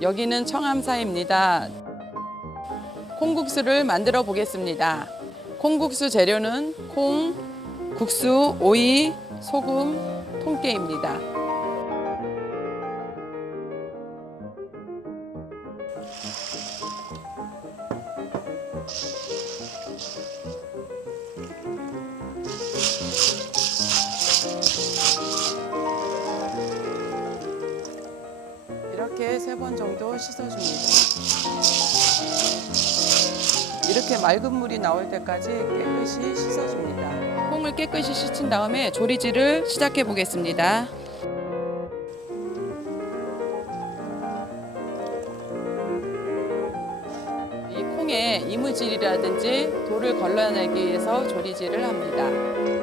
여기는 청암사입니다. 콩국수를 만들어 보겠습니다. 콩국수 재료는 콩, 국수, 오이, 소금, 통깨입니다. 번 정도 씻어줍니다. 이렇게 맑은 물이 나올 때까지 깨끗이 씻어줍니다. 콩을 깨끗이 씻은 다음에 조리질을 시작해 보겠습니다. 이 콩에 이물질이라든지 돌을 걸러내기 위해서 조리질을 합니다.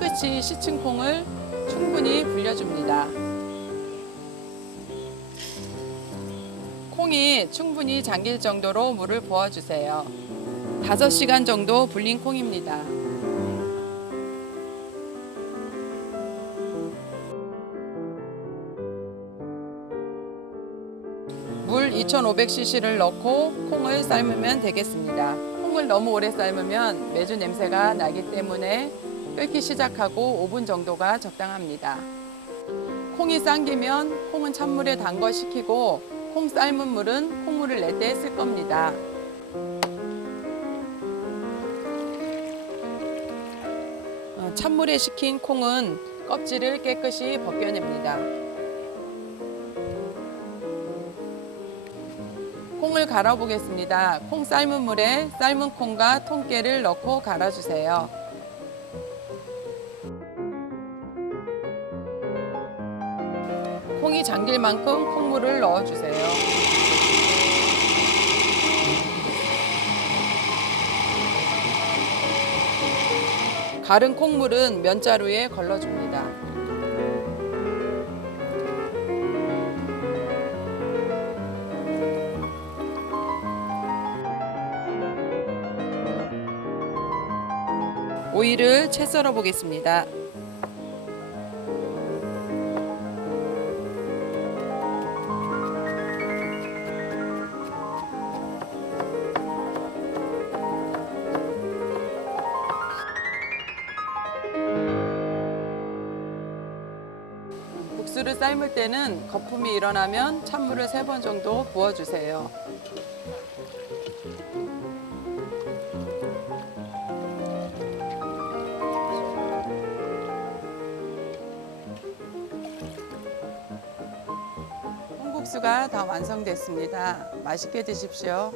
깨끗이 씻은 콩을 충분히 불려줍니다. 콩이 충분히 잠길 정도로 물을 부어주세요. 5시간 정도 불린 콩입니다. 물 2,500cc를 넣고 콩을 삶으면 되겠습니다. 콩을 너무 오래 삶으면 매주 냄새가 나기 때문에 끓기 시작하고 5분 정도가 적당합니다. 콩이 삶기면 콩은 찬물에 담궈 식히고 콩 삶은 물은 콩물을 낼 때 쓸 겁니다. 어, 찬물에 식힌 콩은 껍질을 깨끗이 벗겨냅니다. 콩을 갈아 보겠습니다. 콩 삶은 물에 삶은 콩과 통깨를 넣고 갈아주세요. 콩이 잠길 만큼 콩물을 넣어주세요. 갈은 콩물은 면자루에 걸러줍니다. 오이를 채 썰어 보겠습니다. 국수를 삶을 때는 거품이 일어나면 찬물을 세 번 정도 부어주세요. 콩국수가 다 완성됐습니다. 맛있게 드십시오.